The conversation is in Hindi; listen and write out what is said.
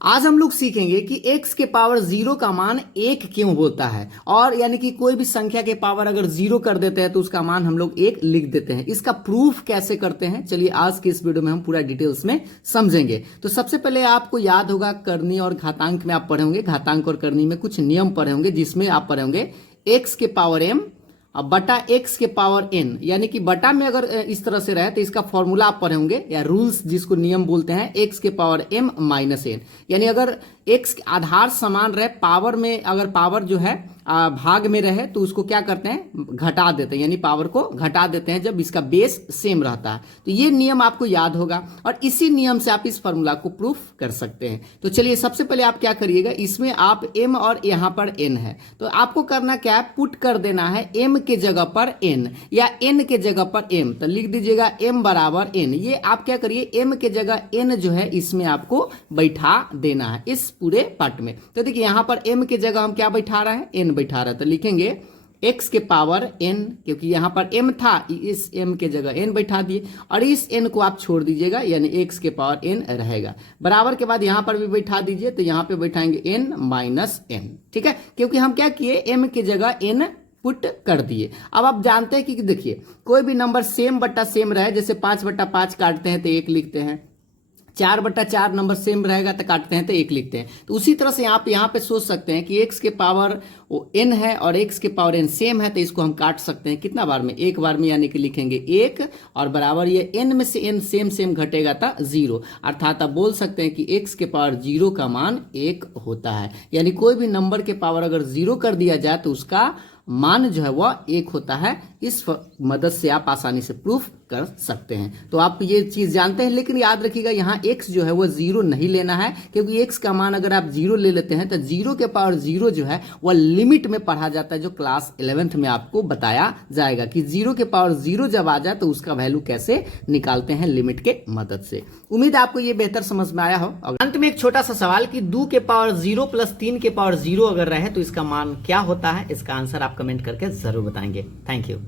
आज हम लोग सीखेंगे कि x के पावर जीरो का मान एक क्यों होता है, और यानी कि कोई भी संख्या के पावर अगर जीरो कर देते हैं तो उसका मान हम लोग एक लिख देते हैं। इसका प्रूफ कैसे करते हैं, चलिए आज के इस वीडियो में हम पूरा डिटेल्स में समझेंगे। तो सबसे पहले आपको याद होगा करनी और घातांक में आप पढ़े होंगे, घातांक और करनी में कुछ नियम पढ़े होंगे, जिसमें आप पढ़े होंगे x के पावर m अब बटा x के पावर n, यानी कि बटा में अगर इस तरह से रहे तो इसका फॉर्मूला आप पढ़े होंगे या रूल्स जिसको नियम बोलते हैं, x के पावर m माइनस n। यानी अगर x आधार समान रहे, पावर में अगर पावर जो है भाग में रहे तो उसको क्या करते हैं, घटा देते हैं, यानी पावर को घटा देते हैं जब इसका बेस सेम रहता है। तो ये नियम आपको याद होगा और इसी नियम से आप इस फॉर्मूला को प्रूफ कर सकते हैं। तो चलिए सबसे पहले आप क्या करिएगा, इसमें आप m और यहाँ पर n है तो आपको करना क्या है, पुट कर देना है m के जगह पर n या n के जगह पर m। तो लिख दीजिएगा m बराबर n। ये आप क्या करिए, m के जगह n जो है इसमें आपको बैठा देना है इस पूरे पार्ट में। तो देखिए यहाँ पर m के जगह हम क्या बैठा रहे हैं, n बैठा रहा है। तो लिखेंगे x के पावर n, क्योंकि यहाँ पर m था, इस m के जगह n बैठा दिए और इस n को आप छोड़ दीजिएगा, यानी x के पावर n रहेगा। बराबर के बाद यहाँ पर भी बैठा दीजिए, तो यहाँ पे बैठाएंगे n माइनस n। ठीक है, क्योंकि हम क्या किए, m के जगह n पुट कर दिए। अब आप जानते हैं कि देखिए कोई भी नंबर सेम बट्टा सेम रहे, जैसे 5/5 काटते हैं तो 1 लिखते हैं, 4/4 नंबर सेम रहेगा तो काटते हैं तो 1 लिखते हैं। तो उसी तरह से आप यहाँ पे सोच सकते हैं कि x के पावर n है और x के पावर n सेम है, तो इसको हम काट सकते हैं कितना बार में, एक बार में, यानी कि लिखेंगे 1 और बराबर ये n में से n सेम सेम घटेगा था 0, अर्थात आप बोल सकते हैं कि x के पावर 0 का मान 1 होता है। यानी कोई भी नंबर के पावर अगर 0 कर दिया जाए तो उसका मान जो है वह 1 होता है। इस मदद से आप आसानी से प्रूफ कर सकते हैं। तो आप ये चीज जानते हैं, लेकिन याद रखिएगा यहाँ x जो है वो 0 नहीं लेना है, क्योंकि x का मान अगर आप 0 ले लेते हैं तो 0 के पावर 0 जो है वह लिमिट में पढ़ा जाता है, जो क्लास 11th में आपको बताया जाएगा कि 0 के पावर 0 जब आ जाए तो उसका वैल्यू कैसे निकालते हैं लिमिट के मदद से। उम्मीद है आपको ये बेहतर समझ में आया हो। अंत में एक छोटा सा सवाल कि 2 के पावर 0 प्लस 3 के पावर 0 अगर रहे तो इसका मान क्या होता है, इसका आंसर आप कमेंट करके जरूर बताएंगे। Thank you.